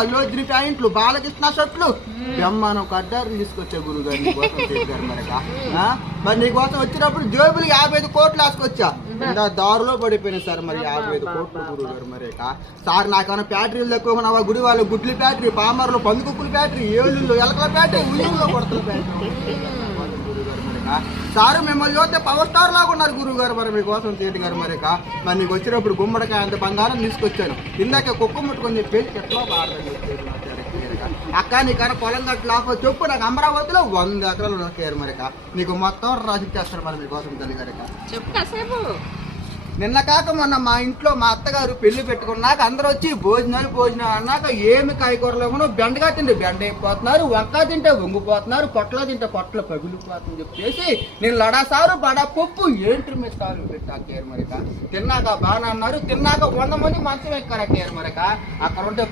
అల్లు ప్యాంట్లు, బాలకృష్ణ షర్ట్లు, బ్రహ్మానం కడ్డారు తీసుకొచ్చా గురుగారు నీకోసం చేశారు మరిక. మరి నీకోసం వచ్చినప్పుడు జేబులు 55 కోట్లు వేసుకొచ్చా. దారిలో పడిపోయినాయి సార్ మరి 55 కోట్లు గురుగారు మరిక. సార్ నాకన్నా ఫ్యాక్టరీలు తక్కువ గుడి వాళ్ళు గుడ్లు ఫ్యాక్టరీ, పామర్లు పందుకుక్కుల ఫ్యాక్టరీ, ఏళ్ళు ఎలకల ఫ్యాక్టరీ, ఉయ్యూరులో కొడతల ఫ్యాక్టరీ గురుగారు మరిక. సారు మిమ్మల్ని చూస్తే పవర్ స్టార్ లాగా ఉన్నారు గురువు గారు మరి మీకోసం చేతి గారు మరిక. మరి నీకు వచ్చినప్పుడు గుమ్మడికాయ అంత బంగారం తీసుకొచ్చాను. ఇందాక కుక్క ముట్టుకొని చెప్పేసి ఎట్లా బాధని అక్క నీకన్నా పొలం గట్ల చెప్పు. నాకు అమరావతిలో 100 ఎకరాలు నొక్కారు మరిక. నీకు మొత్తం రాసిచ్చేస్తారు మరి మీకోసం తల్లి గారిక. చెప్పు కాసేపు. నిన్న కాక మొన్న మా ఇంట్లో మా అత్తగారు పెళ్లి పెట్టుకున్నాక అందరూ వచ్చి భోజనాలు అన్నాక ఏమి కాయకూరలు బెండగా తింటే బెండ అయిపోతున్నారు, వంకాయ తింటే వంగిపోతున్నారు, పొట్ల తింటే పొట్ల పగిలిపోతుందని చెప్పేసి నేను లడాసారు బడా పప్పు ఏంటి మీ సారు పెట్టారు మరిక. తిన్నాక బాగా అన్నారు. తిన్నాక 100 మంది మంచం ఎక్కారు మరిక. అక్కడ ఉంటే